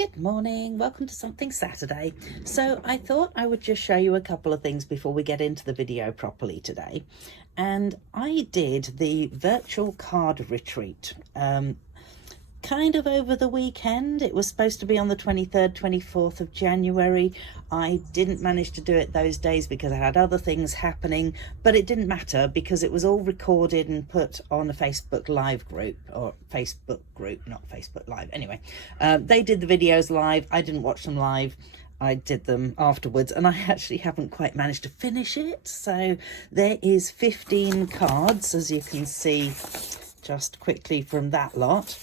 Good morning, welcome to Something Saturday. So I thought I would just show you a couple of things before we get into the video properly today. And I did the virtual card retreat kind of over the weekend. It was supposed to be on the 23rd, 24th of January. I didn't manage to do it those days because I had other things happening, but it didn't matter because it was all recorded and put on a Facebook Live group, or Facebook group, not Facebook Live. Anyway, they did the videos live. I didn't watch them live. I did them afterwards, and I actually haven't quite managed to finish it. So there is 15 cards, as you can see just quickly from that lot.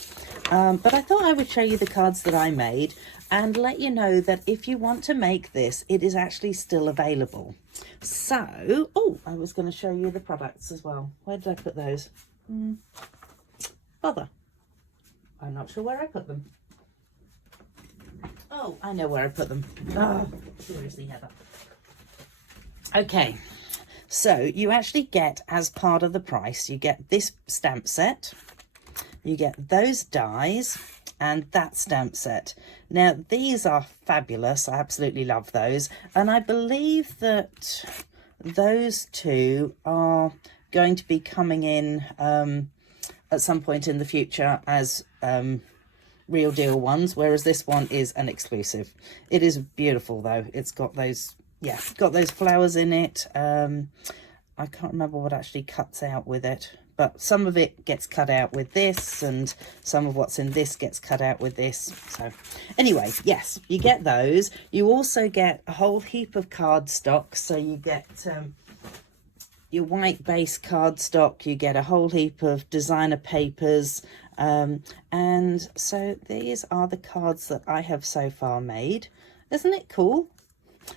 But I thought I would show you the cards that I made and let you know that if you want to make this, it is actually still available. So, oh, I was going to show you the products as well. Where did I put those? Bother. I'm not sure where I put them. Oh, I know where I put them. Oh, seriously, Heather. Okay, so you actually get, as part of the price, you get this stamp set. You get those dies and that stamp set. Now, these are fabulous. I absolutely love those. And I believe that those two are going to be coming in at some point in the future as real deal ones, whereas this one is an exclusive. It is beautiful, though. It's got those, yeah, got those flowers in it. I can't remember what actually cuts out with it, but some of it gets cut out with this and some of what's in this gets cut out with this. So anyway, yes, you get those. You also get a whole heap of cardstock. So you get your white base cardstock, you get a whole heap of designer papers. And so these are the cards that I have so far made. Isn't it cool?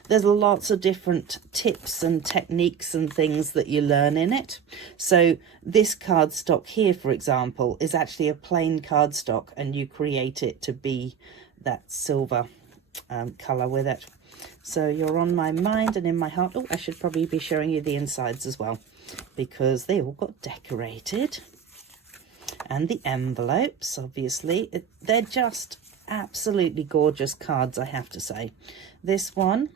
There's lots of different tips and techniques and things that you learn in it. So this cardstock here, for example, is actually a plain cardstock, and you create it to be that silver colour with it. So you're on my mind and in my heart. Oh, I should probably be showing you the insides as well, because they all got decorated. And the envelopes, obviously, they're just absolutely gorgeous cards, I have to say. This one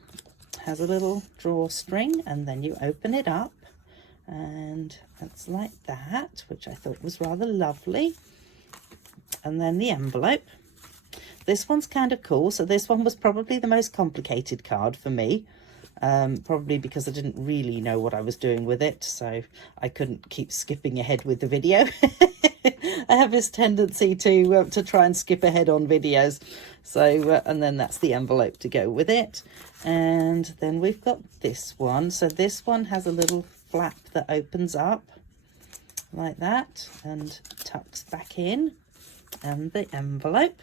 has a little drawstring, and then you open it up, and that's like that, which I thought was rather lovely. And then the envelope. This one's kind of cool. So this one was probably the most complicated card for me, probably because I didn't really know what I was doing with it, so I couldn't keep skipping ahead with the video. I have this tendency to try and skip ahead on videos. So and then that's the envelope to go with it. And then we've got this one. So this one has a little flap that opens up like that and tucks back in, and the envelope.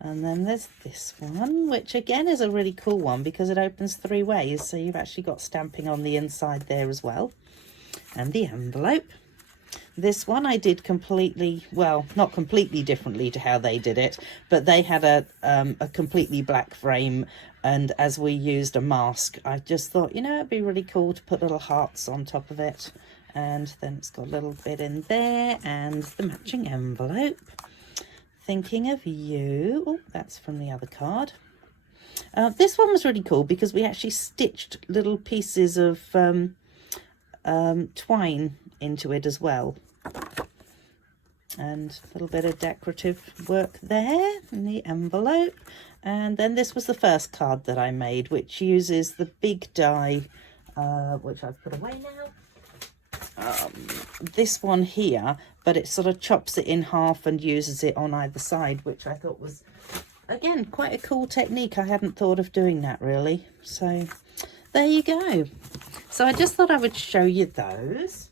And then there's this one, which again is a really cool one because it opens 3 ways. So you've actually got stamping on the inside there as well. And the envelope. This one I did completely, well, not completely differently to how they did it, but they had a completely black frame, and as we used a mask, I just thought, you know, it'd be really cool to put little hearts on top of it. And then it's got a little bit in there, and the matching envelope. Thinking of you. Oh, that's from the other card. This one was really cool because we actually stitched little pieces of twine into it as well. And a little bit of decorative work there in the envelope. And then this was the first card that I made, which uses the big die, which I've put away now. This one here, but it sort of chops it in half and uses it on either side, which I thought was, again, quite a cool technique. I hadn't thought of doing that really. So there you go. So I just thought I would show you those.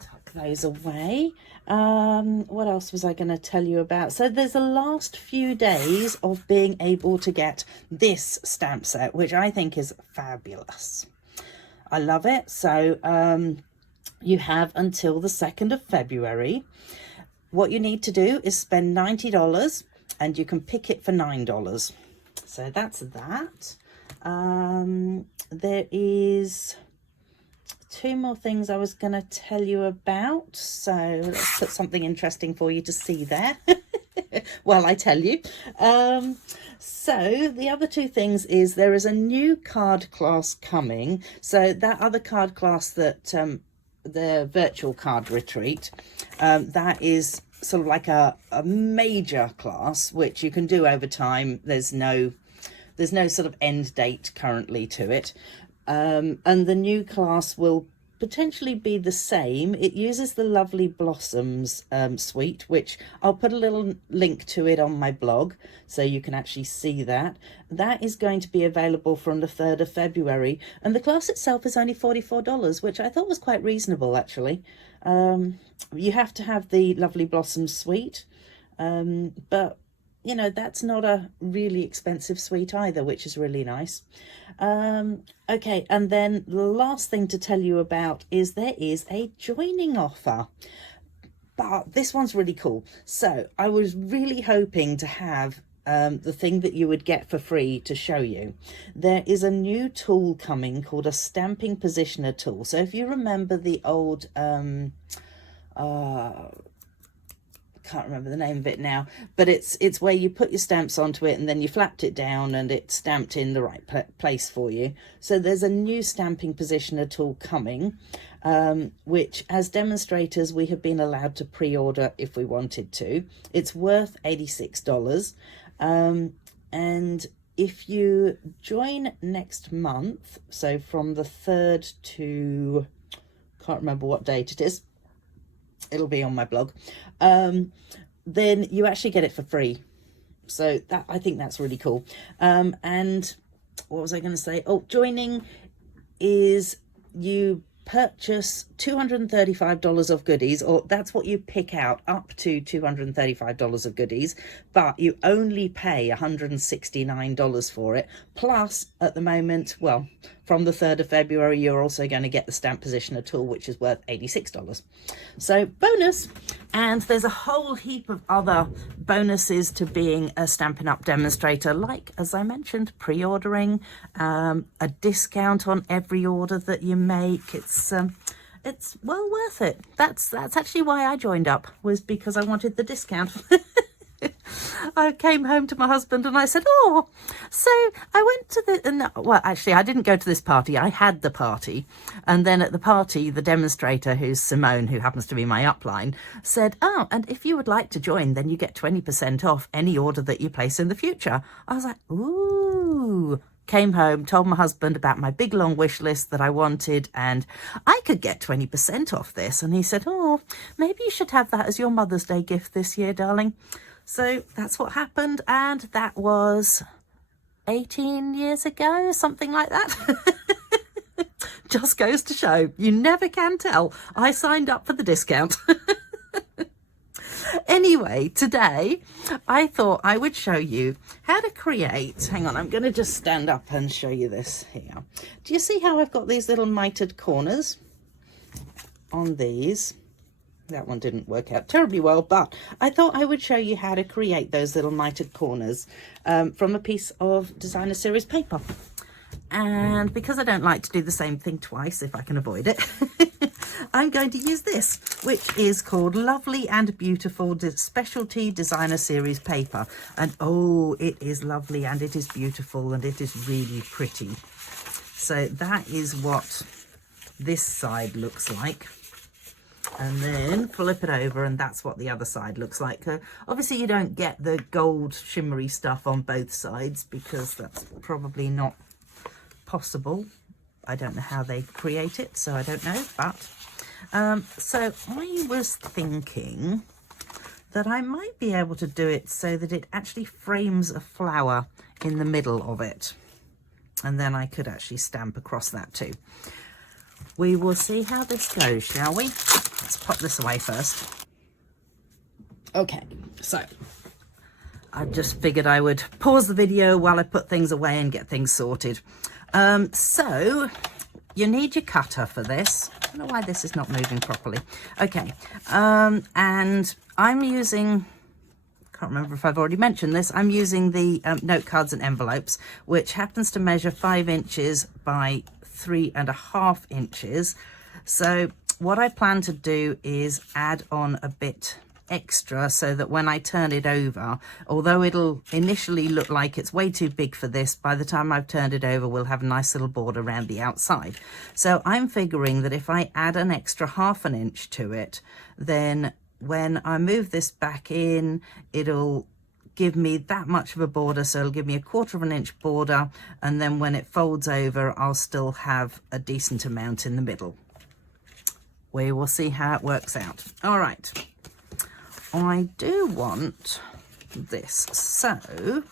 Tuck those away. What else was I going to tell you about? So there's the last few days of being able to get this stamp set, which I think is fabulous. I love it. So you have until the 2nd of February. What you need to do is spend $90 and you can pick it for $9. So that's that. There is 2 more things I was going to tell you about. So let's put something interesting for you to see there. Well, I tell you. So the other two things is there is a new card class coming. So that other card class that the virtual card retreat, that is sort of like a major class, which you can do over time. There's no sort of end date currently to it. And the new class will potentially be the same. It uses the Lovely Blossoms suite, which I'll put a little link to it on my blog so you can actually see that. That is going to be available from the 3rd of February, and the class itself is only $44, which I thought was quite reasonable actually. You have to have the Lovely Blossoms suite, but you know, that's not a really expensive suite either, which is really nice. Okay, and then the last thing to tell you about is there is a joining offer, but this one's really cool. So I was really hoping to have the thing that you would get for free to show you. There is a new tool coming called a stamping positioner tool. So if you remember the old can't remember the name of it now, but it's where you put your stamps onto it and then you flapped it down and it's stamped in the right place for you. So there's a new stamping positioner tool coming, which as demonstrators we have been allowed to pre-order if we wanted to. It's worth $86, and if you join next month, so from the 3rd to, can't remember what date it is, it'll be on my blog, then you actually get it for free. So that, I think that's really cool. And what was I going to say? Oh, joining is you purchase $235 of goodies, or that's what you pick out, up to $235 of goodies, but you only pay $169 for it. Plus, at the moment, well, from the 3rd of February, you're also going to get the stamp positioner tool, which is worth $86. So bonus. And there's a whole heap of other bonuses to being a Stampin' Up! Demonstrator, like, as I mentioned, pre-ordering, a discount on every order that you make. It's well worth it. That's actually why I joined up, was because I wanted the discount. I came home to my husband and I said, oh, so I went to the, well, actually, I didn't go to this party. I had the party. And then at the party, the demonstrator, who's Simone, who happens to be my upline, said, oh, and if you would like to join, then you get 20% off any order that you place in the future. I was like, ooh. Came home, told my husband about my big long wish list that I wanted, and I could get 20% off this. And he said, oh, maybe you should have that as your Mother's Day gift this year, darling. So that's what happened, and that was 18 years ago, something like that. Just goes to show, you never can tell. I signed up for the discount. Anyway, today I thought I would show you how to create, hang on, I'm going to just stand up and show you this here. Do you see how I've got these little mitered corners on these? That one didn't work out terribly well, but I thought I would show you how to create those little mitered corners from a piece of designer series paper. And because I don't like to do the same thing twice if I can avoid it, I'm going to use this, which is called Lovely and Beautiful Specialty Designer Series Paper. And oh, it is lovely and it is beautiful and it is really pretty. So that is what this side looks like. And then flip it over and that's what the other side looks like. Obviously you don't get the gold shimmery stuff on both sides because that's probably not possible. I don't know how they create it, so I don't know, but so I was thinking that I might be able to do it so that it actually frames a flower in the middle of it, and then I could actually stamp across that too. We will see how this goes, shall we? Let's pop this away first. Okay, so I just figured I would pause the video while I put things away and get things sorted. So you need your cutter for this. I don't know why this is not moving properly. Okay, and I'm using, can't remember if I've already mentioned this, I'm using the note cards and envelopes, which happens to measure 5 inches by 3.5 inches. So what I plan to do is add on a bit extra so that when I turn it over, although it'll initially look like it's way too big for this, by the time I've turned it over, we'll have a nice little border around the outside. So I'm figuring that if I add an extra 1/2 inch to it, then when I move this back in, it'll give me that much of a border, so it'll give me a 1/4 inch border, and then when it folds over, I'll still have a decent amount in the middle. We will see how it works out. All right, I do want this, so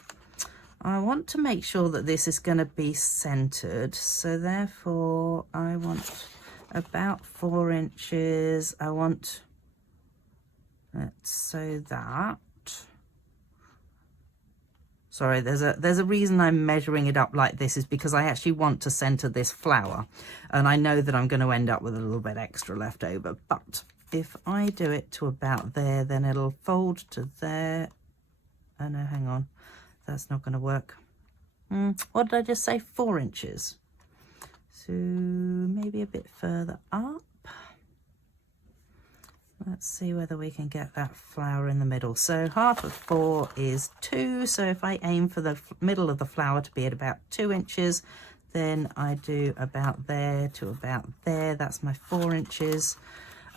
I want to make sure that this is going to be centered, so therefore I want about 4 inches. I want, let's say that. Sorry, there's a reason I'm measuring it up like this, is because I actually want to center this flower, and I know that I'm going to end up with a little bit extra left over. But if I do it to about there, then it'll fold to there. Oh no, hang on, that's not going to work. What did I just say? 4 inches. So maybe a bit further up. Let's see whether we can get that flower in the middle. So 1/2 of 4 is 2. So if I aim for the middle of the flower to be at about 2 inches, then I do about there to about there. That's my 4 inches.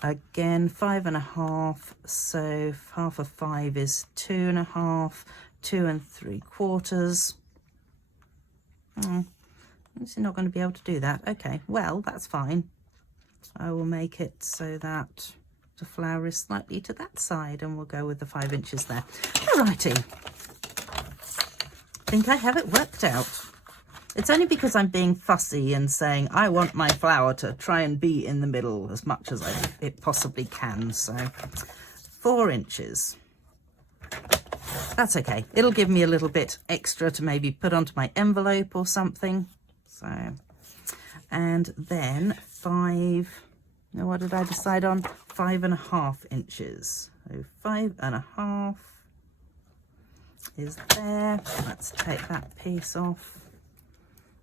Again, 5 1/2. So 1/2 of 5 is 2 1/2, 2 3/4. I'm just not going to be able to do that. Okay, well, that's fine. I will make it so that the flower is slightly to that side, and we'll go with the 5 inches there. Alrighty, I think I have it worked out. It's only because I'm being fussy and saying I want my flower to try and be in the middle as much as it possibly can. So 4 inches. That's okay. It'll give me a little bit extra to maybe put onto my envelope or something. So, and then 5. Now, what did I decide on? 5 1/2 inches. So 5 1/2 is there. Let's take that piece off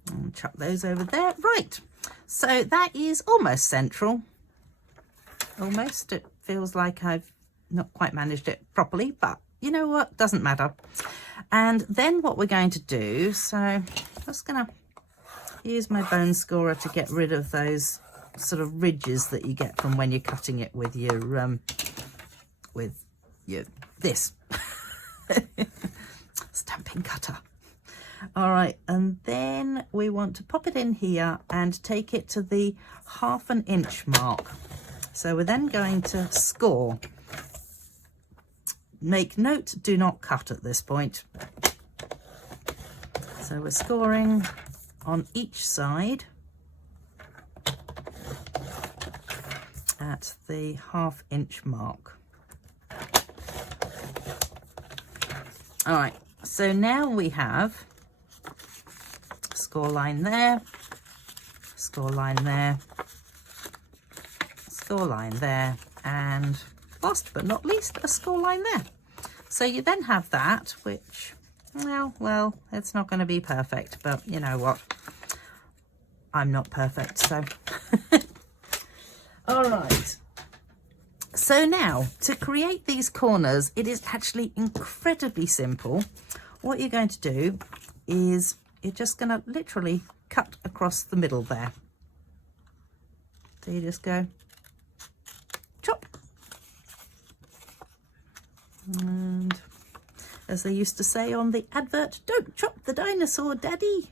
and chuck those over there. Right. So that is almost central. Almost. It feels like I've not quite managed it properly, but you know what? Doesn't matter. And then what we're going to do, so I'm just going to use my bone scorer to get rid of those sort of ridges that you get from when you're cutting it with your this stamping cutter. All right, and then we want to pop it in here and take it to the 1/2 inch mark. So we're then going to score. Make note, do not cut at this point. So we're scoring on each side at the 1/2 inch mark. All right, so now we have score line there, score line there, score line there, and last but not least, a score line there. So you then have that, which, well, it's not going to be perfect, but you know what? I'm not perfect, so. All right. So now, to create these corners, it is actually incredibly simple. What you're going to do is you're just going to literally cut across the middle there. So you just go chop. And as they used to say on the advert, don't chop the dinosaur, Daddy.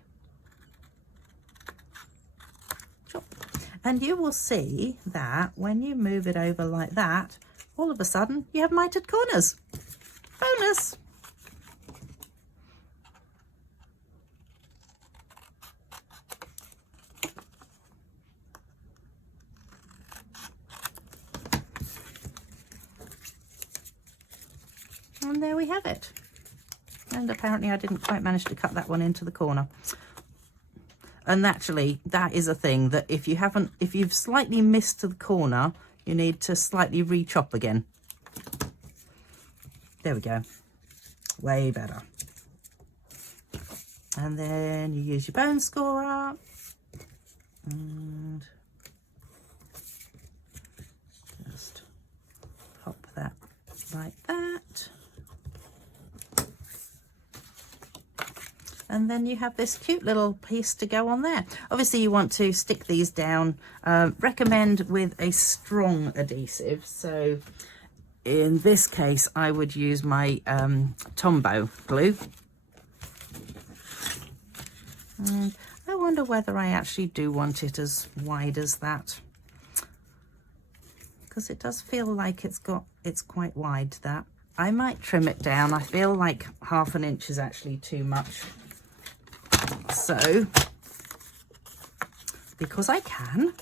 Chop. And you will see that when you move it over like that, all of a sudden you have mitered corners. Bonus. And there we have it. And apparently I didn't quite manage to cut that one into the corner. And actually, that is a thing that if you've slightly missed to the corner, you need to slightly re-chop again. There we go. Way better. And then you use your bone scorer. And just pop that like that. And then you have this cute little piece to go on there. Obviously you want to stick these down, recommend with a strong adhesive. So in this case, I would use my Tombow glue. And I wonder whether I actually do want it as wide as that, because it does feel like it's quite wide, that. I might trim it down. I feel like 1/2 inch is actually too much. So, because I can,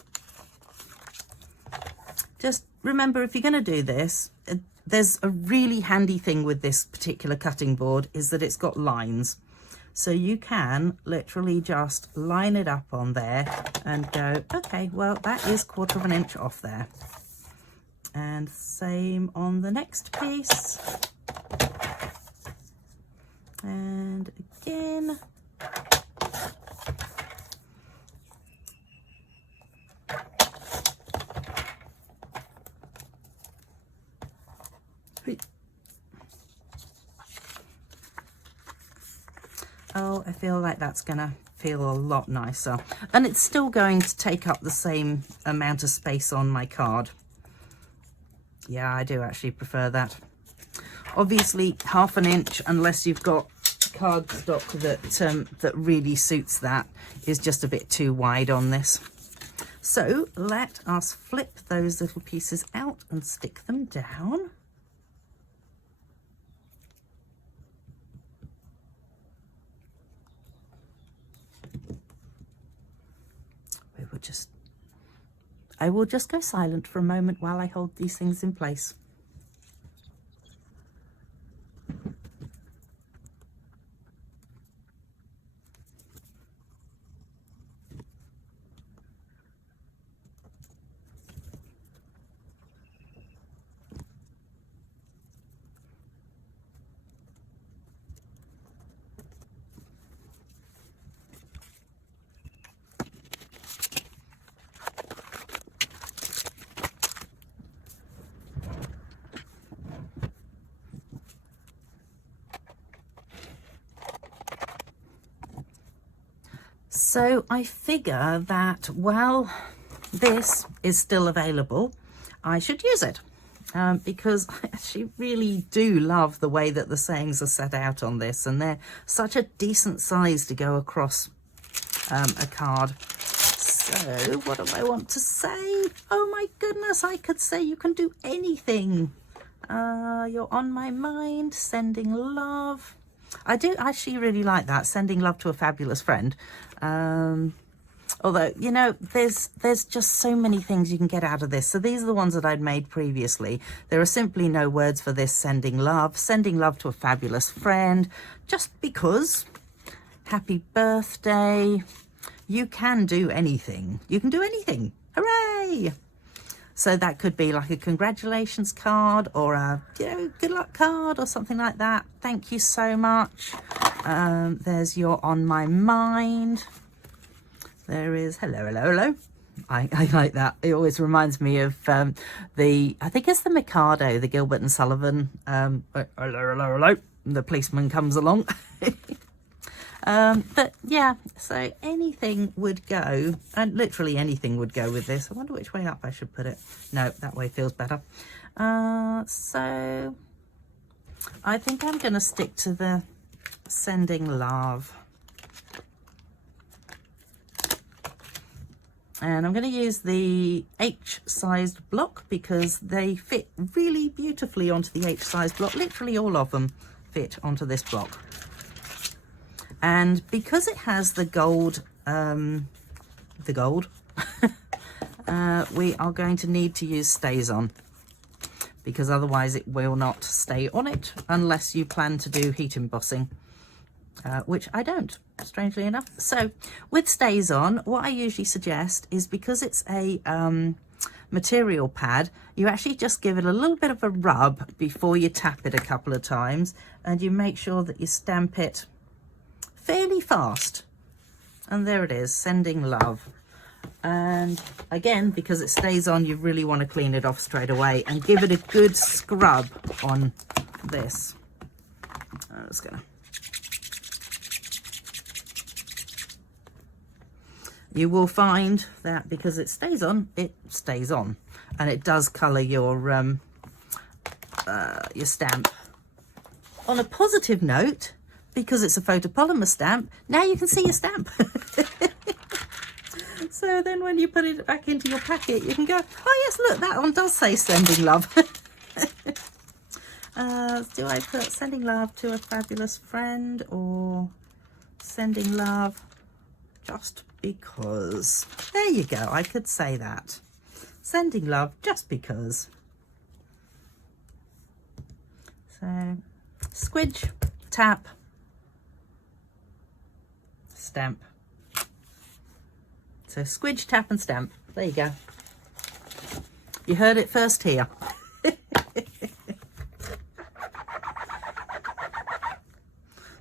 just remember, if you're going to do this, there's a really handy thing with this particular cutting board, is that it's got lines. So you can literally just line it up on there and go, okay, well, that is 1/4 inch off there. And same on the next piece. And again. Oh, I feel like that's gonna feel a lot nicer, and it's still going to take up the same amount of space on my card. Yeah, I do actually prefer that. Obviously 1/2 inch, unless you've got cardstock that really suits that, is just a bit too wide on this. So let us flip those little pieces out and stick them down. I will just go silent for a moment while I hold these things in place. So I figure that while this is still available, I should use it, because I actually really do love the way that the sayings are set out on this, and they're such a decent size to go across a card. So what do I want to say? Oh my goodness, I could say you can do anything. You're on my mind, sending love. I do actually really like that, sending love to a fabulous friend. Although, you know, there's just so many things you can get out of this. So these are the ones that I'd made previously. There are simply no words for this: sending love to a fabulous friend, just because. Happy birthday. You can do anything. You can do anything. Hooray! So that could be like a congratulations card, or a, you know, good luck card, or something like that. Thank you so much. There's your on my mind. There is hello, hello, hello. I like that. It always reminds me of I think it's the Mikado, the Gilbert and Sullivan. Hello, hello, hello. The policeman comes along. But yeah, so anything would go, and literally anything would go with this. I wonder which way up I should put it. No, that way feels better. So I think I'm going to stick to the sending love. And I'm going to use the H-sized block because they fit really beautifully onto the H-sized block. Literally all of them fit onto this block. And because it has the gold, we are going to need to use StazOn, because otherwise it will not stay on it unless you plan to do heat embossing, which I don't, strangely enough. So with StazOn, what I usually suggest is, because it's a material pad, you actually just give it a little bit of a rub before you tap it a couple of times, and you make sure that you stamp it fairly fast. And there it is, sending love. And again, because it stays on, you really want to clean it off straight away and give it a good scrub on this. I'm just gonna. You will find that because it stays on, and it does colour your stamp. On a positive note, because it's a photopolymer stamp, now you can see your stamp. So then when you put it back into your packet, you can go, oh yes, look, that one does say sending love. Do I put sending love to a fabulous friend or sending love just because? There you go, I could say that. Sending love just because. So squidge, tap, stamp. So squidge, tap and stamp. There you go. You heard it first here.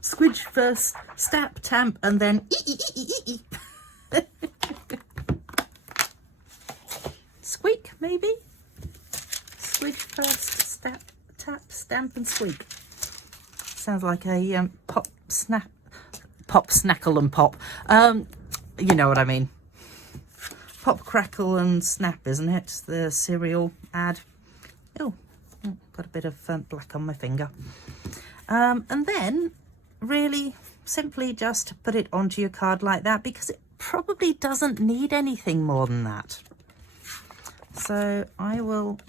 Squidge first, stamp, tamp, and then squeak, maybe? Squidge first, stamp, tap, stamp and squeak. Sounds like a pop, snackle and pop. You know what I mean. Pop, crackle and snap, isn't it? The cereal ad. Oh, got a bit of black on my finger. And then really simply just put it onto your card like that, because it probably doesn't need anything more than that. So I will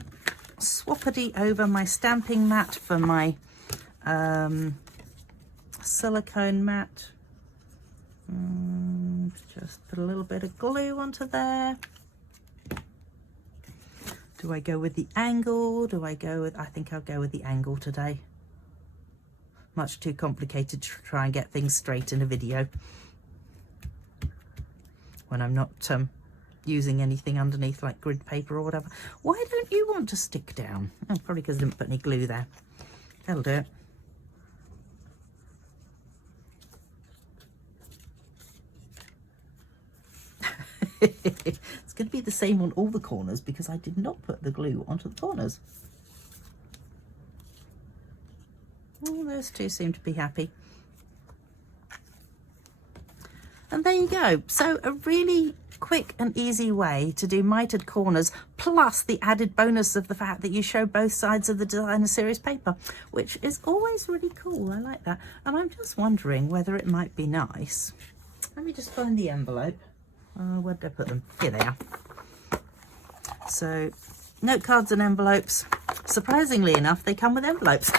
swappity over my stamping mat for my silicone mat. Just put a little bit of glue onto there. Do I go with the angle? Do I go with, I think I'll go with the angle today. Much too complicated to try and get things straight in a video when I'm not using anything underneath like grid paper or whatever. Why don't you want to stick down? Oh, probably because I didn't put any glue there. That'll do it. It's going to be the same on all the corners because I did not put the glue onto the corners. Oh, those two seem to be happy. And there you go. So a really quick and easy way to do mitered corners, plus the added bonus of the fact that you show both sides of the designer series paper, which is always really cool. I like that. And I'm just wondering whether it might be nice. Let me just find the envelope. Where did I put them? Here they are. So note cards and envelopes. Surprisingly enough, they come with envelopes.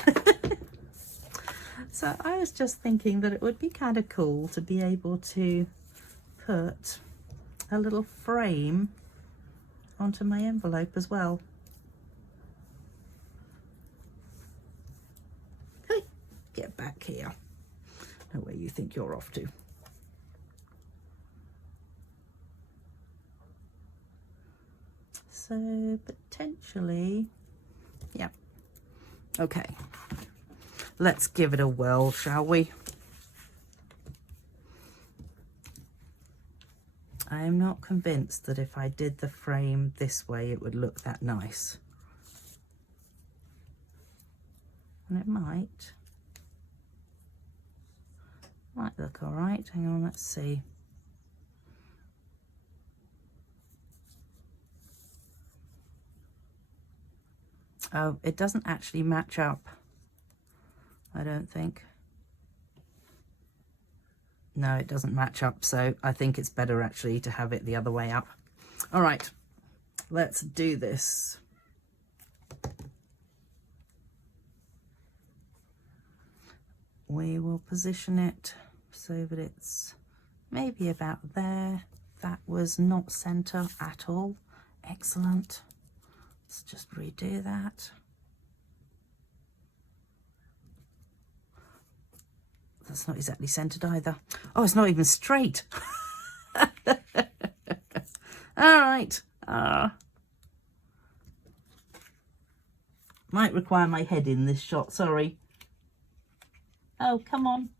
So I was just thinking that it would be kind of cool to be able to put a little frame onto my envelope as well. Hey, get back here. No way you think you're off to. So potentially, yeah. Okay. Let's give it a whirl, shall we? I am not convinced that if I did the frame this way, it would look that nice. And it might look all right. Hang on, let's see. Oh, it doesn't actually match up. I don't think. No, it doesn't match up, so I think it's better actually to have it the other way up. All right, let's do this. We will position it so that it's maybe about there. That was not center at all. Excellent. Let's just redo that. That's not exactly centered either. Oh, it's not even straight. All right. Might require my head in this shot, sorry. Oh, come on.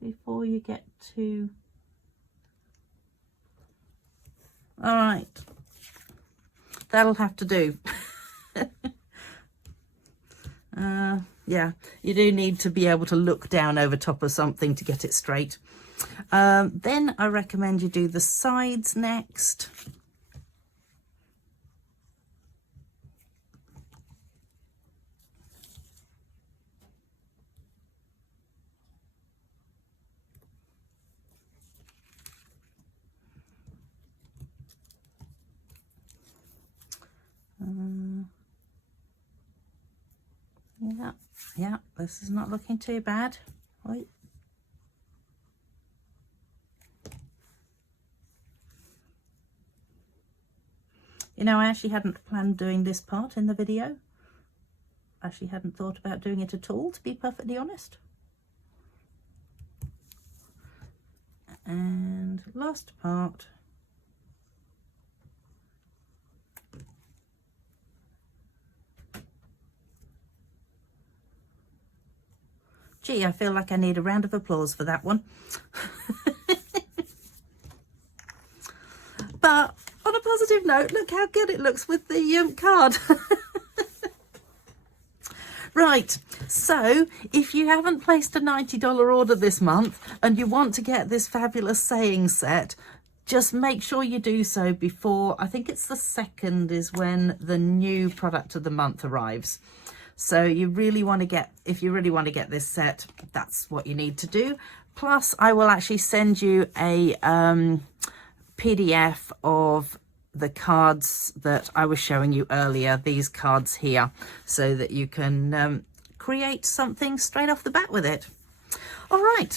Before you get too... All right, that'll have to do. Yeah, you do need to be able to look down over top of something to get it straight. Then I recommend you do the sides next. Yeah, this is not looking too bad. Wait. You know, I actually hadn't planned doing this part in the video. I actually hadn't thought about doing it at all, to be perfectly honest. And last part. Gee, I feel like I need a round of applause for that one. But on a positive note, look how good it looks with the card. Right, so if you haven't placed a $90 order this month and you want to get this fabulous saying set, just make sure you do so before, I think it's the 2nd is when the new product of the month arrives. So you really want to get, if you really want to get this set, that's what you need to do. Plus, I will actually send you a PDF of the cards that I was showing you earlier, these cards here, so that you can create something straight off the bat with it. All right.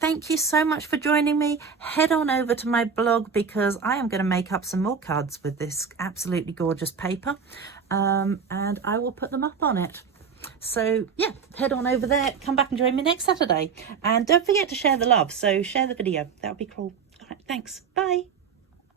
Thank you so much for joining me. Head on over to my blog because I am going to make up some more cards with this absolutely gorgeous paper, and I will put them up on it. So yeah, head on over there, come back and join me next Saturday, and don't forget to share the love. So share the video, that would be cool. All right, thanks, bye.